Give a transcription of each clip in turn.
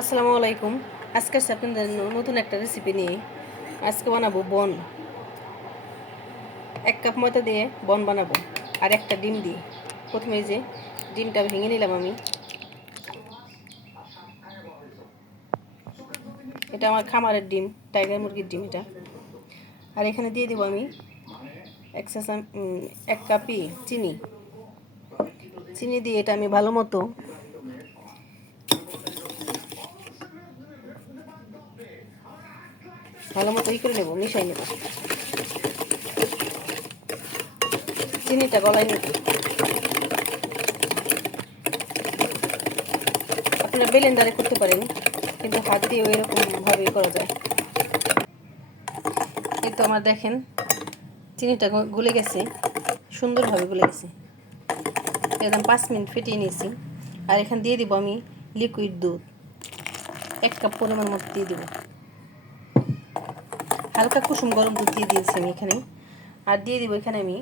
আসসালামু আলাইকুম। আজকে আপনাদের নতুন একটা রেসিপি নিয়ে আজকে বানাবো বন। 1 কাপ ময়দা দিয়ে বন বানাবো আর একটা ডিম দিয়ে। প্রথমে এই যে ডিমটা ভেঙে নিলাম আমি। এটা আমার খামারের ডিম, টাইগার মুরগির ডিম এটা। আর এখানে দিয়ে দিব আমি 1 কাপই চিনি। চিনি দিয়ে এটা আমি ভালো মতো করে নেব, মিশাই নেব। চিনিটা গলায় নেব। আপনারা ব্লেন্ডারে করতে পারেন, কিন্তু হাত দিয়ে এরকম ভাবেই করা যায়। এই তো আমার দেখেন চিনিটা গলে গেছে, সুন্দরভাবে গলে গেছে। একদম 5 মিনিট ফেটিয়ে নিয়েছি। আর এখানে দিয়ে দিব আমি লিকুইড দুধ 1 কাপ পরিমাণ মতো দিয়ে দিব। হালকা কুসুম গরম দুধ দিয়ে দিয়েছি আমি এখানে। আর দিয়ে দিব এখানে আমি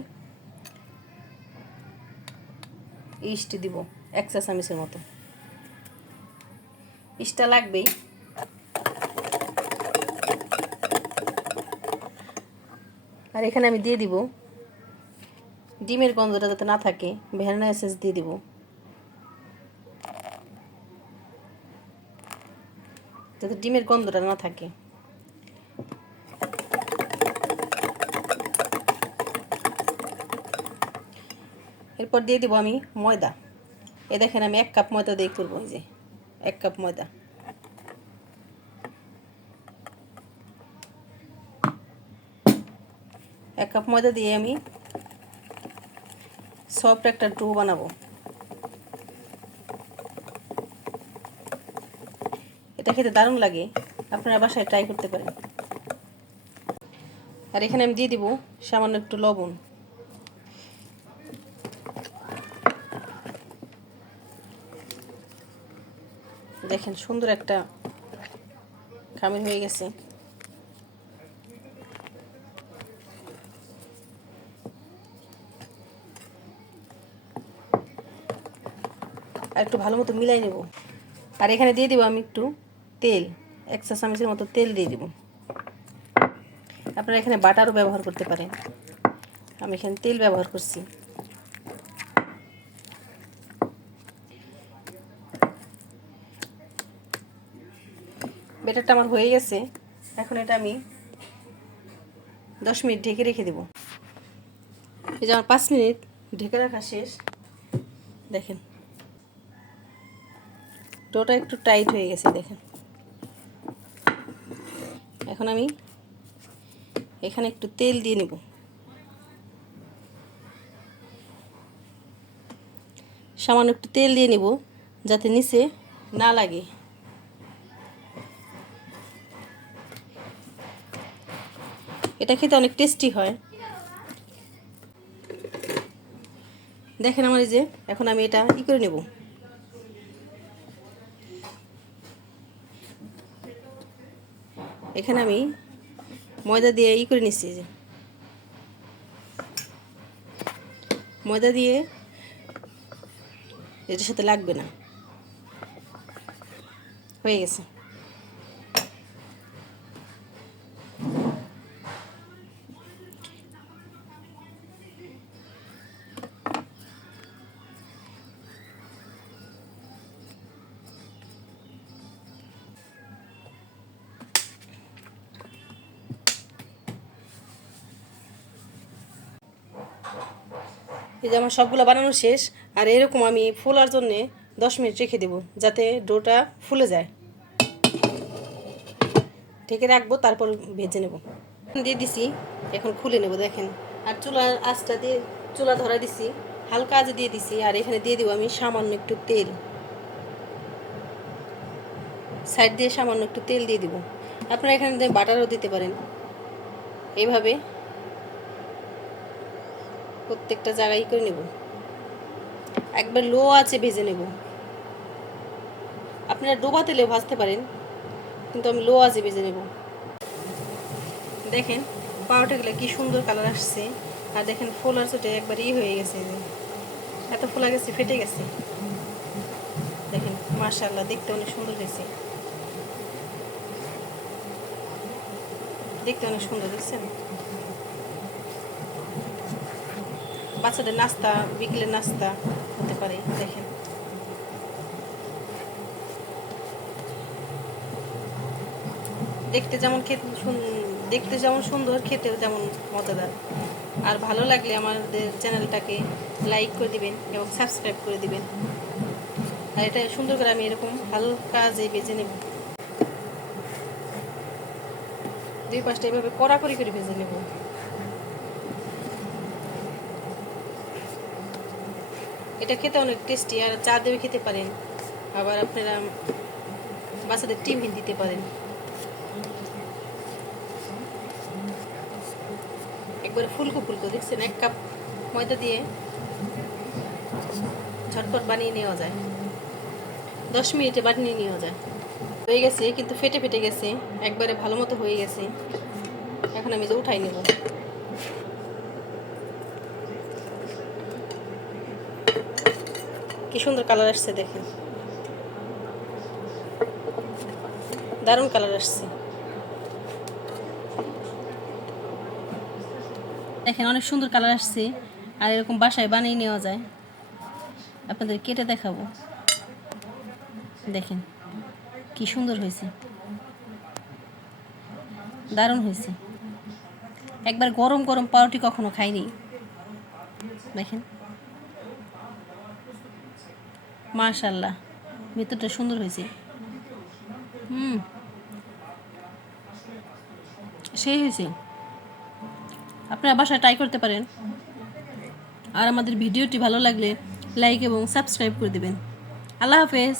ইস্ট দিব 1 চা চামচের মতো। ইস্টটা লাগবেই। আর এখানে আমি দিয়ে দিব ডিমের গন্ধটা যাতে না থাকে, ভ্যানিলা এসেন্স দিয়ে দিব। যাতে ডিমের গন্ধটা না থাকে। এরপর দিয়ে দিব আমি ময়দা। এ দেখেন আমি 1 কাপ ময়দা দিয়ে করবো। এই যে 1 কাপ ময়দা। এক কাপ ময়দা দিয়ে আমি সফট একটা ডো বানাবো। এটা খেতে দারুণ লাগে, আপনারা বাসায় ট্রাই করতে পারেন। আর এখানে আমি দিয়ে দিব সামান্য একটু লবণ। দেখেন সুন্দর একটা খামির হয়ে গেছে। আর একটু ভালো মতো মিলাই নেব। আর এখানে দিয়ে দিব আমি একটু তেল, 1 চা চামচের মতো তেল দিয়ে দিব। আপনারা এখানে বাটারও ব্যবহার করতে পারেন, আমি এখানে তেল ব্যবহার করছি। ব্যাটারটা আমার হয়ে গেছে। এখন এটা আমি 10 মিনিট ঢেকে রেখে দেব। এই যে আমার 5 মিনিট ঢেকে রাখা শেষ। দেখেন ডোটা একটু টাইট হয়ে গেছে দেখেন। এখন আমি এখানে একটু তেল দিয়ে নেব। সামান্য একটু তেল দিয়ে নেব যাতে নিচে না লাগে। এটা খেতে অনেক টেস্টি হয়। দেখেন আমার এই যে এখন আমি এটা করে নেব। এখানে আমি ময়দা দিয়ে করে নিচ্ছি। যে ময়দা দিয়ে এটার সাথে লাগবে না, হয়ে গেছে। এই যে আমার সবগুলো বানানো শেষ। আর এরকম আমি ফোলার জন্যে 10 মিনিট রেখে দেবো যাতে ডোটা ফুলে যায়। ঢেকে রাখবো, তারপর ভেজে নেব। দিয়ে দিছি, এখন খুলে নেব। দেখেন আর চুলার আঁচটা দিয়ে চুলা ধরা দিছি, হালকা আঁচে দিয়ে দিছি। আর এখানে দিয়ে দেবো আমি সামান্য একটু তেল, সাইড দিয়ে সামান্য একটু তেল দিয়ে দিব। আপনারা এখানে বাটারও দিতে পারেন। এইভাবে প্রত্যেকটা জায়গায় করে নেব। একবার লো আঁচে ভেজে নেব। আপনারা ডোবা তেলেও ভাজতে পারেন, কিন্তু আমি লো আঁচে ভেজে নেব। দেখেন পাউরুটিগুলো কি সুন্দর কালার আসছে। আর দেখেন ফোলার চোটে একবার হয়ে গেছে, এত ফোলা গেছে, ফেটে গেছে। দেখেন মাশাআল্লাহ দেখতে অনেক সুন্দর হয়েছে। দেখতে অনেক সুন্দর, দেখছেন? বাচ্চাদের নাস্তা, বিকেলের নাস্তা হতে পারে। দেখেন দেখতে যেমন সুন্দর, খেতেও যেমন মজাদার। আর ভালো লাগলে আমাদের চ্যানেলটাকে লাইক করে দিবেন এবং সাবস্ক্রাইব করে দিবেন। আর এটা সুন্দর করে আমি এরকম হালকা যে ভেজে নেব, 2 পাশটা এভাবে কড়াকড়ি করে ভেজে নেব। এটা খেতে অনেক টেস্টি, আর চা দিয়ে খেতে পারেন, আবার আপনারা বাচ্চাদের টিফিন দিতে পারেন। একবারে ফুলকো ফুলকো, দেখছেন? 1 কাপ ময়দা দিয়ে ঝটপট বানিয়ে নেওয়া যায়, 10 মিনিটে বানিয়ে নেওয়া যায়। হয়ে গেছে, কিন্তু ফেটে ফেটে গেছে, একবারে ভালো মতো হয়ে গেছে। এখন আমি যে উঠাই নেব। কি সুন্দর কালার আসছে, দেখেন, দারুণ কালার আসছে। দেখেন অনেক সুন্দর কালার আসছে। আর এরকম বাসায় বানিয়ে নেওয়া যায়। আপনাদের কেটে দেখাবো, দেখেন কি সুন্দর হয়েছে, দারুণ হয়েছে। একবার গরম গরম পাউরুটি কখনো খাইনি। দেখেন, মাশাআল্লাহ, ভিতরটা সুন্দর হয়েছে। সেই হয়েছে। আপনারা বাসায় ট্রাই করতে পারেন। আর আমাদের ভিডিওটি ভালো লাগলে লাইক এবং সাবস্ক্রাইব করে দেবেন। আল্লাহ হাফেজ।